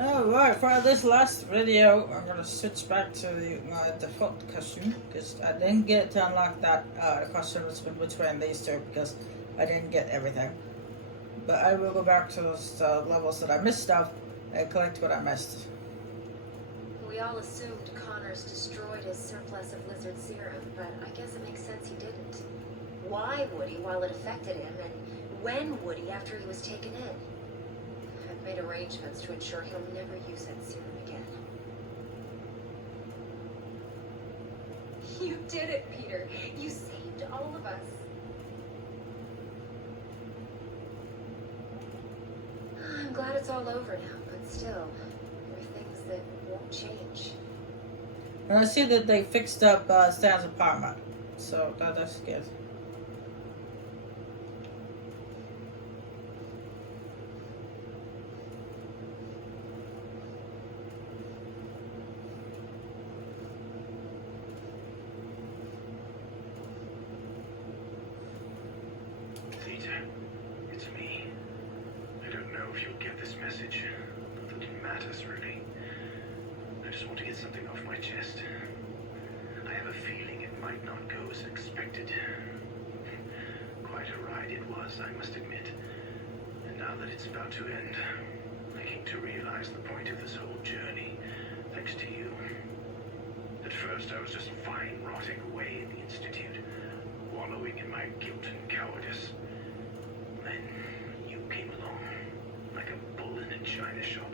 Alright, for this last video, I'm gonna switch back to my default costume because I didn't get to unlock that costume between these two because I didn't get everything. But I will go back to those levels that I missed stuff and collect what I missed. We all assumed Connors destroyed his surplus of lizard serum, but I guess it makes sense he didn't. Why would he while it affected him, and when would he after he was taken in? I've made arrangements to ensure he'll never use that serum again. You did it, Peter. You saved all of us. I'm glad it's all over now, but still, there are things that won't change. And I see that they fixed up Stan's apartment, so that's good. Peter, it's me. I don't know if you'll get this message. Not that it matters, really. I just want to get something off my chest. I have a feeling it might not go as expected. Quite a ride it was, I must admit. And now that it's about to end, I came to realize the point of this whole journey, thanks to you. At first, I was just fine rotting away in the Institute, wallowing in my guilt and cowardice. Then you came along, like a bull in a china shop,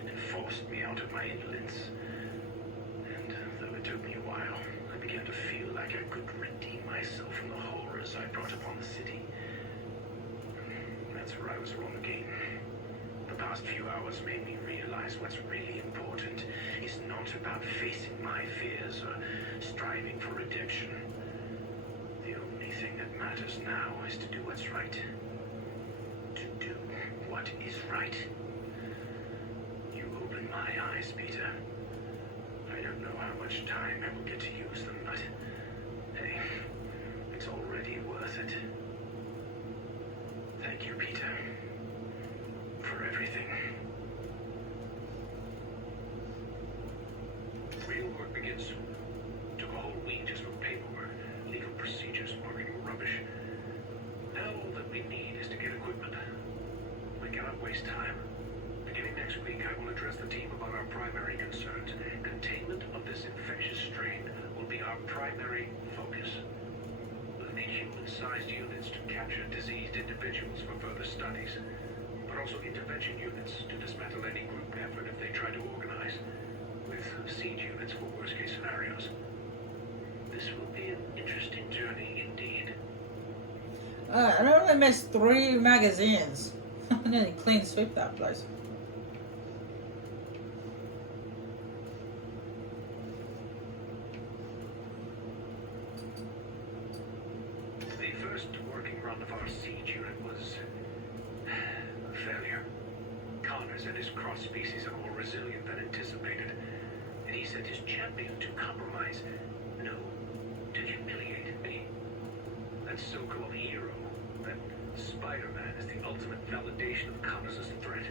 and forced me out of my indolence. And though it took me a while, I began to feel like I could redeem myself from the horrors I brought upon the city. That's where I was wrong again. The past few hours made me realize what's really important is not about facing my fears or striving for redemption. The only thing that matters now is to do what's right. To do what is right. You opened my eyes, Peter. I don't know how much time I will get to use them, but hey, it's already worth it. Thank you, Peter, for everything. Real work begins soon. Took a whole week just for paperwork, legal procedures, marketing rubbish. Now all that we need is to get equipment. We cannot waste time. Beginning next week, I will address the team about our primary concerns. Containment of this infectious strain will be our primary focus. We'll need human-sized units to capture diseased individuals for further studies, but also intervention units to dismantle any group effort if they try to organize, with siege units for worst-case scenarios. This will be an interesting journey indeed. I only missed 3 magazines. I need to clean sweep that place. The first working run of our siege unit was a failure. Connors and his cross-species are more resilient than anticipated, and he sent his champion to compromise, no, to humiliate me. That so-called hero, that Spider-Man, is the ultimate validation of Connors' threat.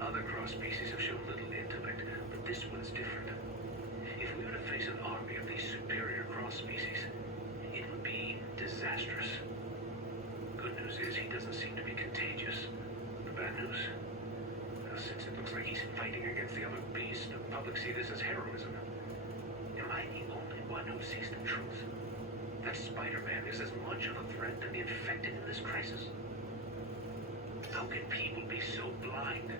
Other cross-species have shown little intellect, but this one's different. If we were to face an army of these superior cross-species, it would be disastrous. Good news is he doesn't seem to be contagious. The bad news? Well, since it looks like he's fighting against the other beasts, the public see this as heroism. Am I the only one who sees the truth? That Spider-Man is as much of a threat than the infected in this crisis? How can people be so blind?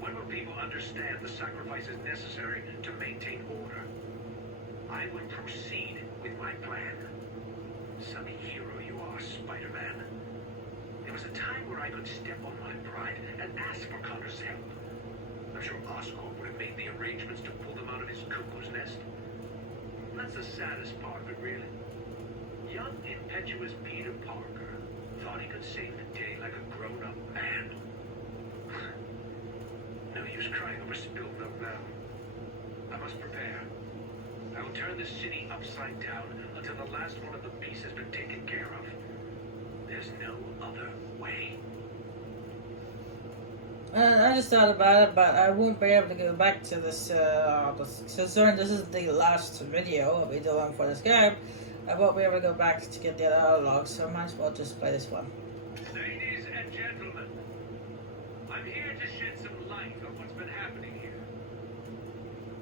When will people understand the sacrifices necessary to maintain order? I will proceed with my plan. Some hero you are, Spider-Man. There was a time where I could step on my pride and ask for Connor's help. I'm sure Oscorp would have made the arrangements to pull them out of his cuckoo's nest. That's the saddest part of it, really. Young, impetuous Peter Parker thought he could save the day like a grown-up man. No use crying over spilled milk now. I must prepare. I will turn this city upside down until the last one of the beasts has been taken care of. There's no other way. I just thought about it, but I won't be able to go back to this. Considering this is the last video I'll be doing for this game, I won't be able to go back to get the other logs, so I might as well just play this one. Ladies and gentlemen, I'm here to shed some light on what's been happening here.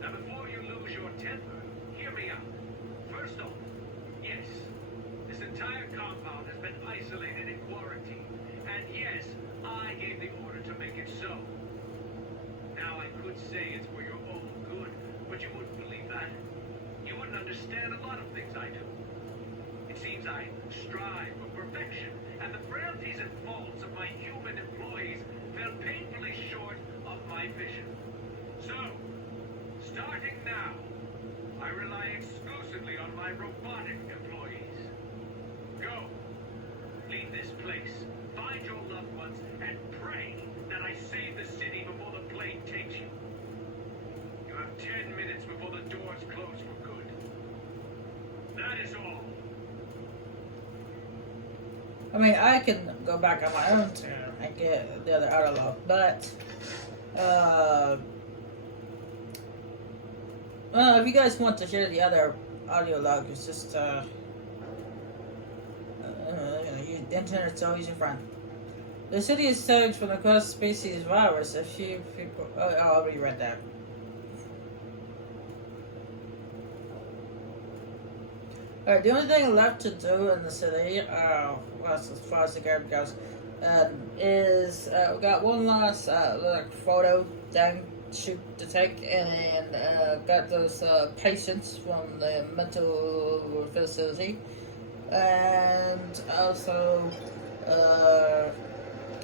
Now, before you lose your temper, hear me out. First off, yes, this entire compound has been isolated and quarantined. And yes, I gave the order to make it so. Now, I could say it's for your own good, but you wouldn't believe that. You wouldn't understand a lot of things I do. It seems I strive for perfection, and the frailties and faults of my human employees fell painfully short of my vision. So, starting now, I rely exclusively on my robotic employees. Go. Leave this place. Find your loved ones and pray that I save the city before the plague takes you. You have 10 minutes before the doors close for good. That is all. I mean, I can go back on my own turn and get the other audio log, but well, if you guys want to hear the other audio log, it's just the internet's always your friend. The city is surged from the cross-species virus. A few people. Oh, I already read that. Alright, the only thing left to do in the city, well, as far as the game goes, is we got one last like photo thing shoot to take, and got those patients from the mental facility, and also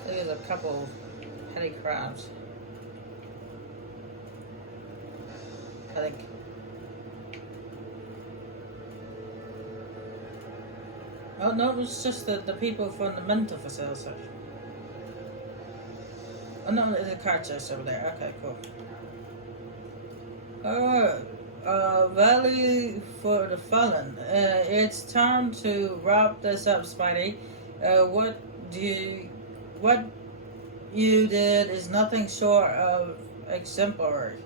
there's a couple petty crimes. I think. Oh no, it was just the people from the mental facility. Oh no, there's a car chest over there. Okay, cool. Value for the fallen. It's time to wrap this up, Spidey. What you did is nothing short of exemplary.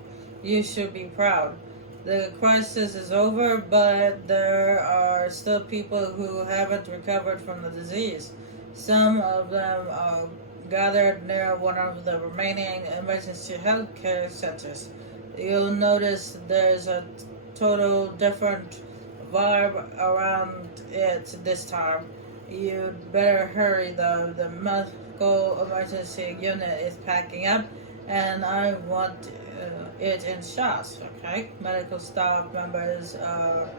You should be proud. The crisis is over, but there are still people who haven't recovered from the disease. Some of them are gathered near one of the remaining emergency healthcare centers. You'll notice there's a total different vibe around it this time. You'd better hurry though. The medical emergency unit is packing up, and I want it in shots. Okay, medical staff members are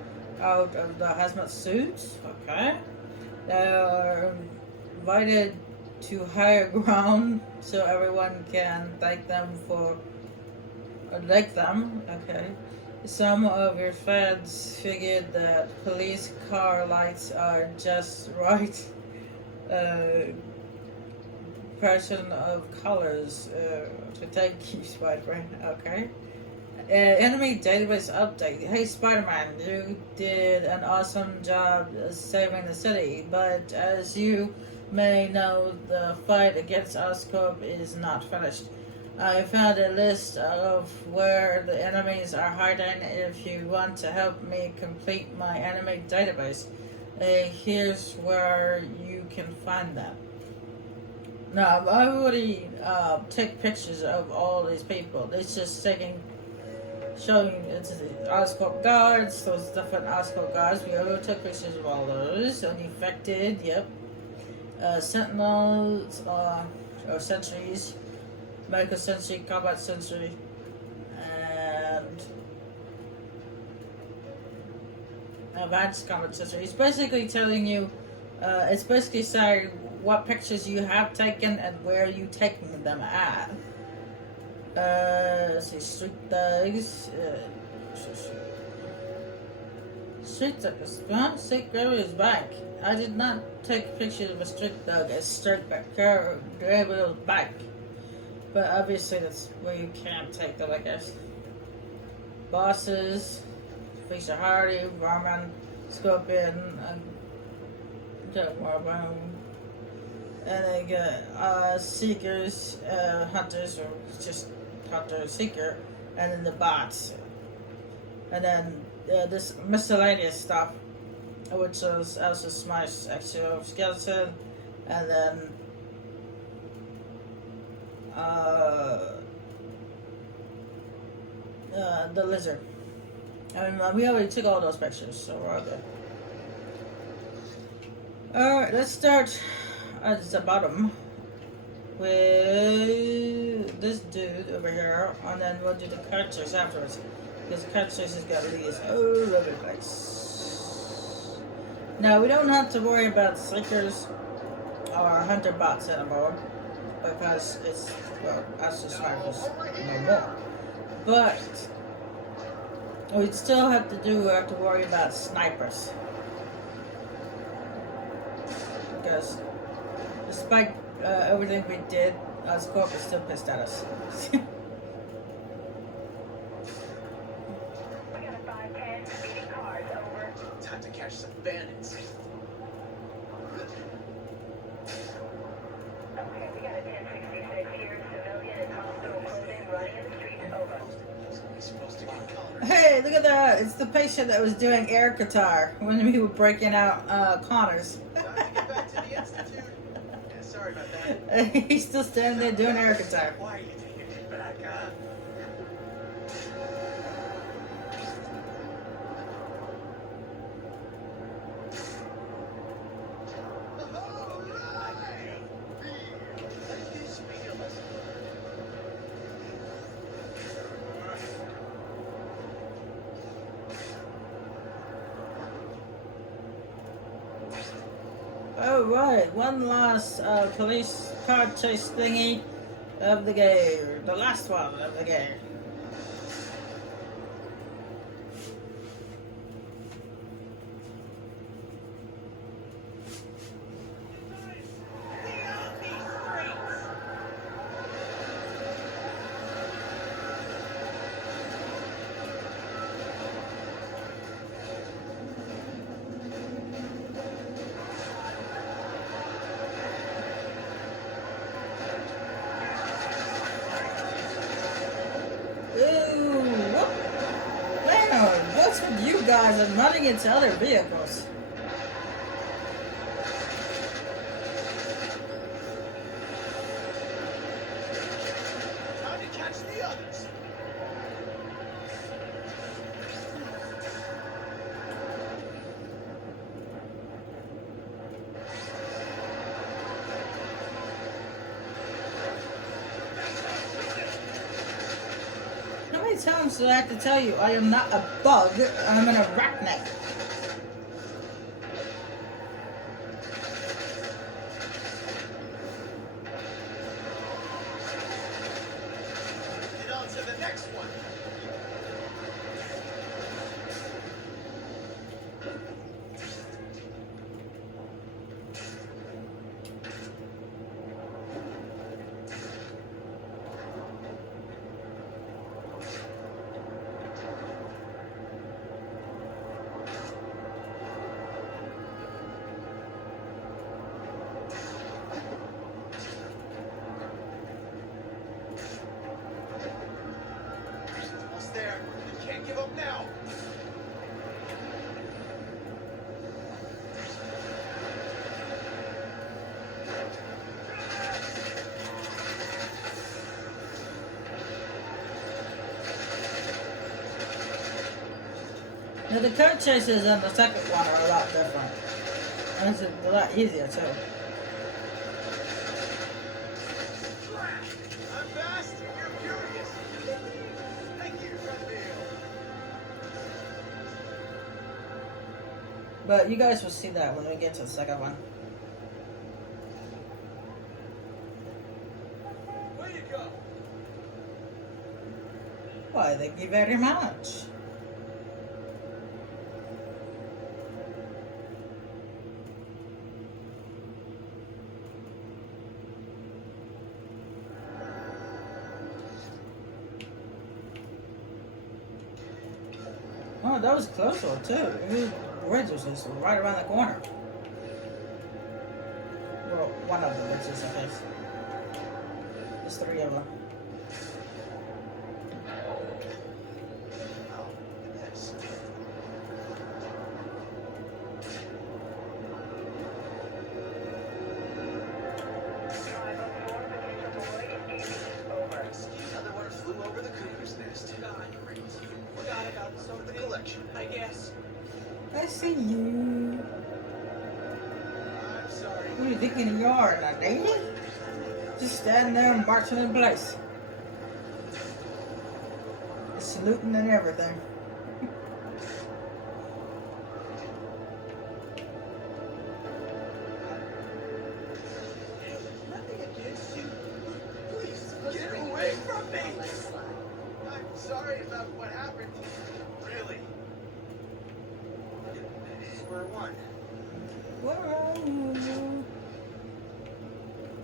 out of the hazmat suits. Okay, they are invited to higher ground so everyone can thank them. Okay, some of your feds figured that police car lights are just right. Person of colors to thank you, Spider-Man. Okay. Enemy database update. Hey, Spider-Man, you did an awesome job saving the city, but as you may know, the fight against Oscorp is not finished. I found a list of where the enemies are hiding if you want to help me complete my enemy database. Here's where you can find them. Now, I've already taken pictures of all these people. It's just showing it's the Oscorp guards, those different Oscorp guards. We already took pictures of all those. Uninfected, yep. Sentinels, or sentries, medical sentry, combat sentry, and advanced combat sentry. It's basically telling you, it's basically saying what pictures you have taken and where you taking them at. Let's see, street thugs. Street thugs. Huh? Street Gravy's back. I did not take pictures of a street thug as Street Gravy's back. But obviously that's where you can't take them, I guess. Bosses. Fisher Hardy, Varman, Scorpion, and then you got seekers, hunters, or just hunter or seeker, and then the bots, and then this miscellaneous stuff, which is also my exoskeleton, and then the lizard. And we already took all those pictures, so we're all good. Alright, let's start at the bottom with this dude over here, and then we'll do the characters afterwards, because the characters has got these all over the place. Now, we don't have to worry about seekers or hunter bots anymore, because it's, well, that's just survivors no more. But we still have to worry about snipers, because despite everything we did, Scorp is still pissed at us. We got a 510 speeding cars, over. Time to catch some bandits. Okay, we got a 1066 here, civilian in hospital clothing, running in the streets, over. We're supposed to get Connor. Hey, look at that! It's the patient that was doing air guitar when we were breaking out Connors. Time to get back to the institute. Yeah, sorry about that. He's still standing there doing air guitar. Why are you taking me back? Let this be a lesson. Alright, one last police car chase thingy of the game. The last one of the game. What's with you guys and running into other vehicles? Time to catch the others. How many times do I have to tell you I am not a bug, I'm an arachnid? Get on to the next one. Almost there. You can't give up now. Now the car chases on the second one are a lot different. And it's a lot easier too. I'm fast. You're curious. Thank you, Redfield. But you guys will see that when we get to the second one. Way to go. Why, thank you very much. Oh, that was close one too. The bridge was just right around the corner. Well, one of the witches, I guess. There's three of them. Oh, yes. Another one flew over the cuckoo's nest. God, great. Forgot about some of the collection, I guess. I see you. I'm sorry. What are you thinking in the yard, now, Davey? Just standing there and marching in place. Saluting and everything. Nothing against you. Please, get away from me. Let it slide. I'm sorry about what happened. Really. Square one. Where are you?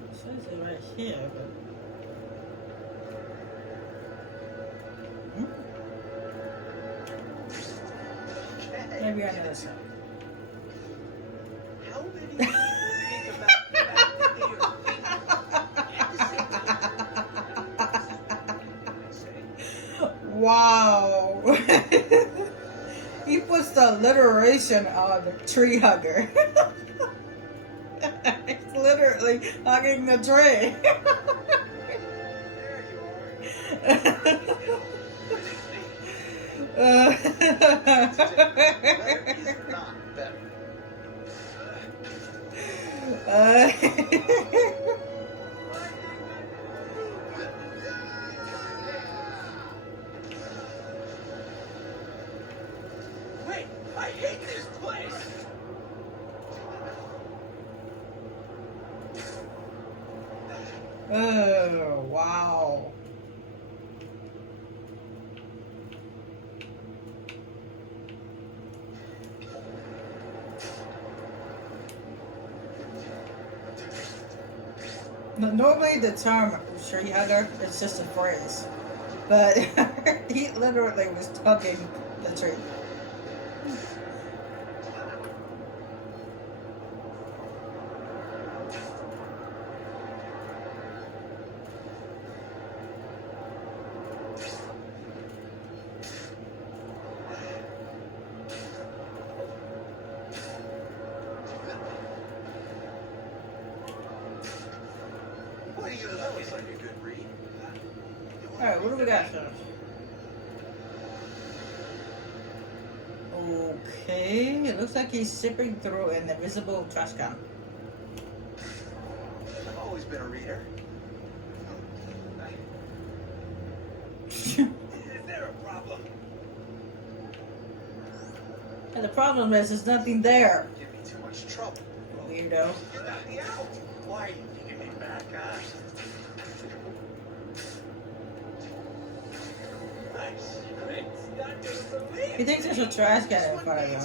It says it right here, but. Hmm? Okay. Maybe on the other side. How many people think about the fact that they are thinking at the same time? Wow. He puts the alliteration on the tree hugger. He's literally hugging the tree. There you are. Better is not better. Wait, I hate this place. Oh, wow. Normally the term tree hugger is just a phrase, but he literally was hugging the tree. What do you know? It's like a good read. Alright, what do we got first? Okay, it looks like he's zipping through an invisible trash can. I've always been a reader. Is there a problem? And the problem is, there's nothing there, Give me too much trouble. weirdo. You got me out. Why are you taking me back? Nice. Great. Not just a lead. He thinks there's a trash can in front of him.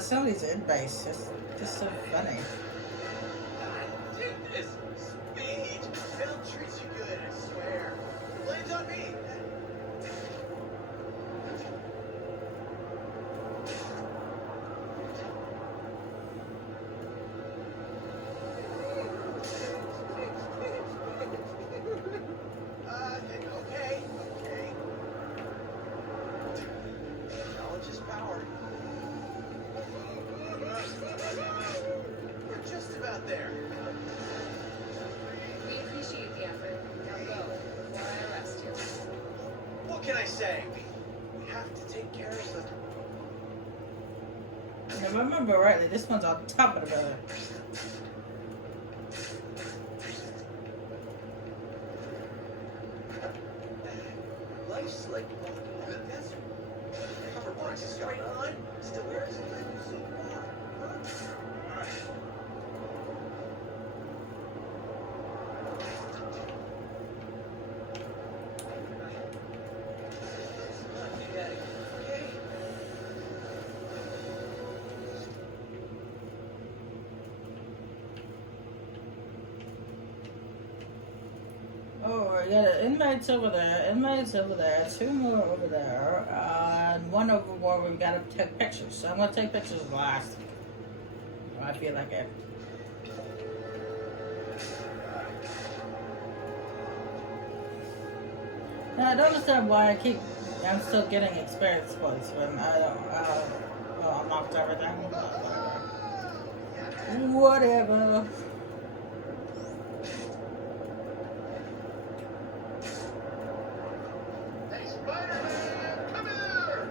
Some of these inmates, just so funny. Take this. Speed. They'll treat you good, I swear. The blame's on me. Okay. Knowledge is power. We're just about there. We appreciate the effort. Now go before I arrest you. What can I say? We have to take care of them. And if I remember rightly, this one's on top of the building. Life's like walking in the desert. Cover walks a straight line. Still where is it? So far. Huh? Okay. Oh, we got inmates over there, two more over there, and one over where we gotta take pictures. So I'm gonna take pictures last. I feel like it. And I don't understand why I'm still getting experience points when I don't, unlocked everything. Whatever. Hey, Spider-Man, come here!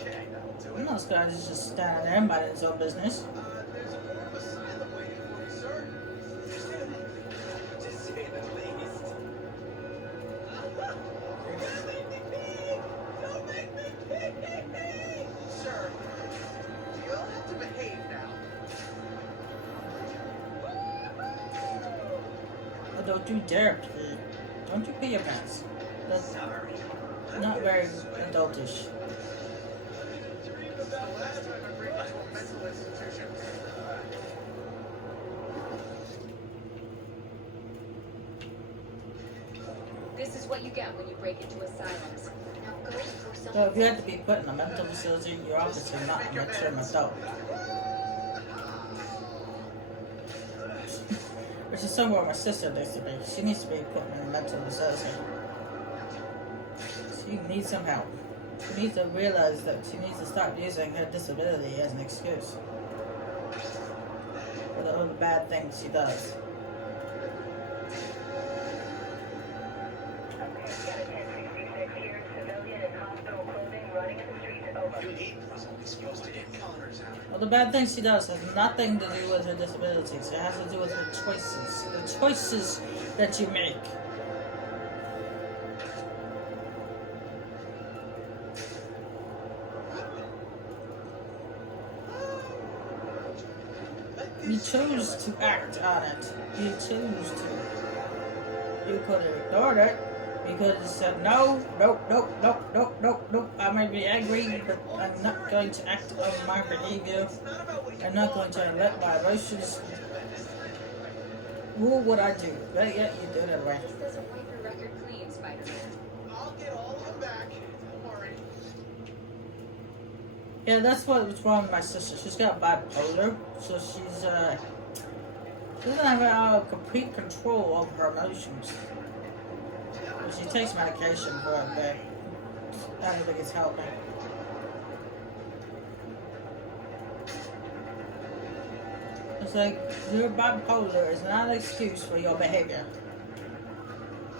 Okay, that'll do it. Those guys is just standing there minding his own business. There's a form of asylum waiting for you, sir. To say the least. You're gonna make me pee! Don't make me pee! Sir, you'll have to behave now. Oh, don't you dare pee. Don't you pee your pants. That's Sorry. not very adultish. This is the last time I bring you to a mental institution. This is what you get when you break into asylums. Now go before So someone. if you have to be put in a mental facility, you're obviously not a mature adult. Which is somewhere my sister needs to be. She needs to be put in a mental facility. She needs some help. She needs to realize that she needs to stop using her disability as an excuse for all the bad things she does. Okay, got a 1066 here, civilian in hospital clothing, running in the streets. Over. You eat was only supposed to get Connors out. Well, the bad things she does has nothing to do with her disabilities. It has to do with her choices. The choices that you make. You chose to act on it. You chose to. You could have ignored it. You could have said, no, nope, nope, nope, nope, nope, nope. I may be angry, but I'm not going to act on my behavior. I'm not going to let my emotions rule what I do. But yet you do it anyway. This doesn't wipe your record clean, Spider-Man. I'll get all of them back. Don't worry. Yeah, that's what's wrong with my sister. She's got bipolar, so she doesn't have complete control over her emotions. She takes medication for it, but I don't think it's helping. It's like your bipolar is not an excuse for your behavior.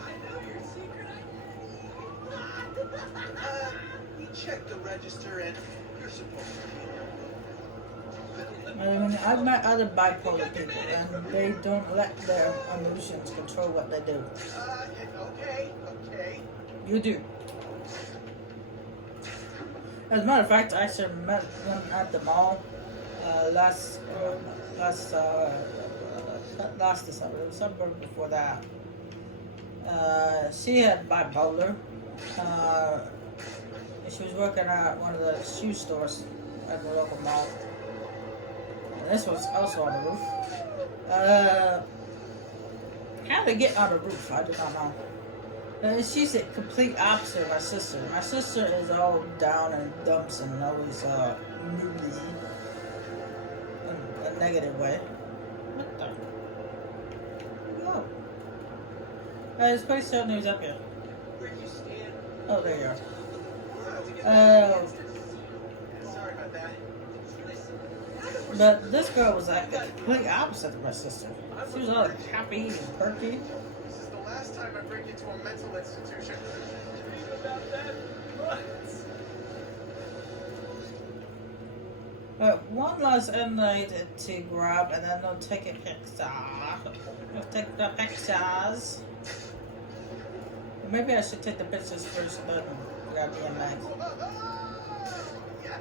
I know your secret identity. We checked the register and you're supposed to be. I mean, I've met other bipolar people, and they don't let their emotions control what they do. Okay. You do. As a matter of fact, I actually met them at the mall last December. It was December before that. She had bipolar. She was working at one of the shoe stores at the local mall. And this was also on the roof. How they get on the roof, I do not know. She's the complete opposite of my sister. My sister is all down in dumps and always moody in a negative way. What the? Oh. This place still news up here. Where you stand? Oh, there you are. Sorry about that. But this girl was like the complete opposite of my sister. She was all happy and perky. This is the last time I bring you to a mental institution. Think about that once. One last inmate to grab, and then they'll take a picture. We'll take the pictures. Maybe I should take the pictures first, then grab the inmate. Yeah.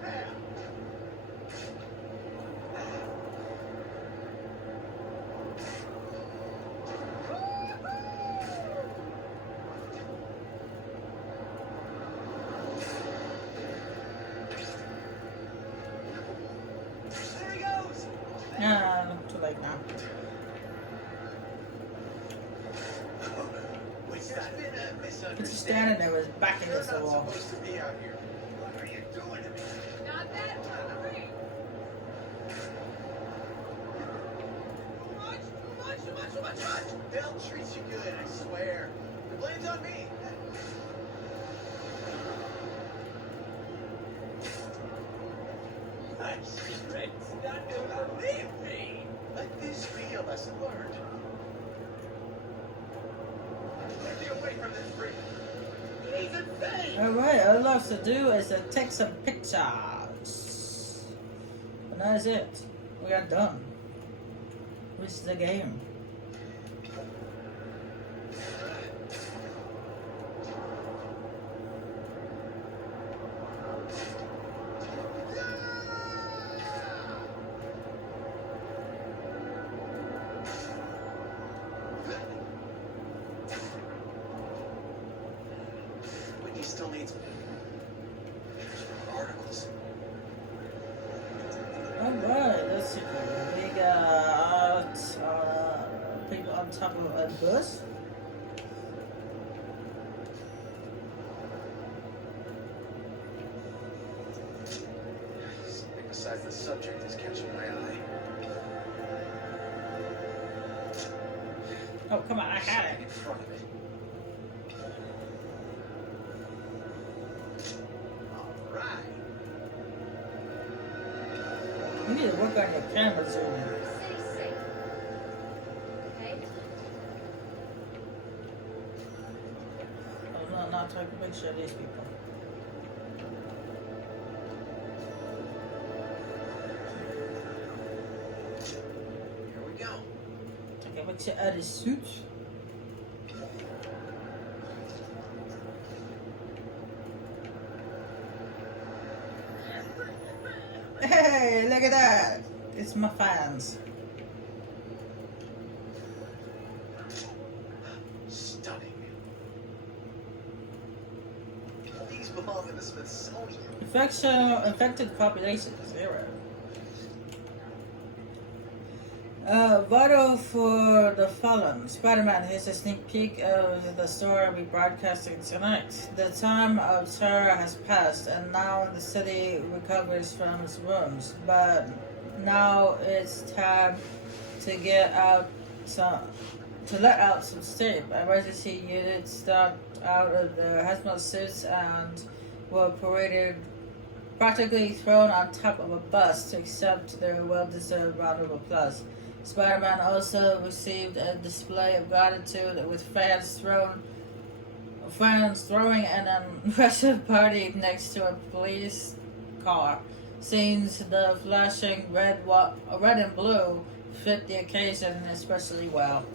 There he goes. Too late now. There's been a misunderstanding. He's just standing there with his back You're against the not wall. supposed to be out here. What are you doing to me? Not that hungry. Too much. They'll treat you good, I swear. The blame's on me. Nice. It's not gonna leave me. Let this be a lesson learned. Get me away from this freak. He's insane. Alright, all left to do is to take some pictures. And that is it. We are done. Which is the game. Whitney still needs articles. Alright, let's see. We got people on top of a bus. Something besides the subject is catching my eye. Oh, come on, I had Something it. in front of it. All right. You need to work on your camera zooming. Stay safe. Okay? I'm not taking a picture of these people. Here we go. Take a picture of his suit. Hey, look at that! It's my fans. Stunning. These belong in the Smithsonian. Infected population, 0. Vital for the fallen. Spider-Man, here's a sneak peek of the story we're broadcasting tonight. The time of terror has passed, and now the city recovers from its wounds. But now it's time to get out to let out some steam. Emergency units stepped out of their hazmat suits and were paraded, practically thrown on top of a bus to accept their well-deserved round of applause. Spider-Man also received a display of gratitude with fans throwing an impressive party next to a police car. Seems the flashing red and blue fit the occasion especially well.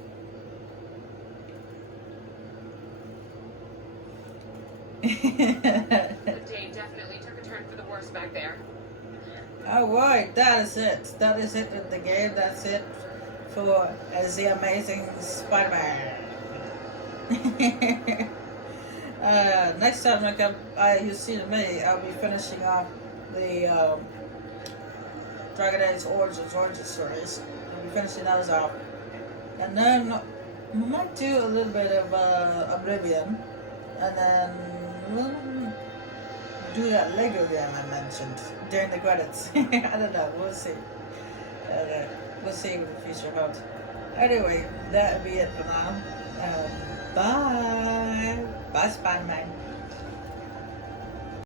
The day definitely took a turn for the worse back there. Alright, that is it. That is it with the game. That's it for The Amazing Spider-Man. Next time you see me, I'll be finishing off the Dragon Age Origins series. I'll be finishing those off. And then we might do a little bit of Oblivion. And then we'll do that Lego game I mentioned during the credits. I don't know. We'll see. We'll see what the future holds. Anyway, that'll be it for now. Bye. Bye, Spider-Man.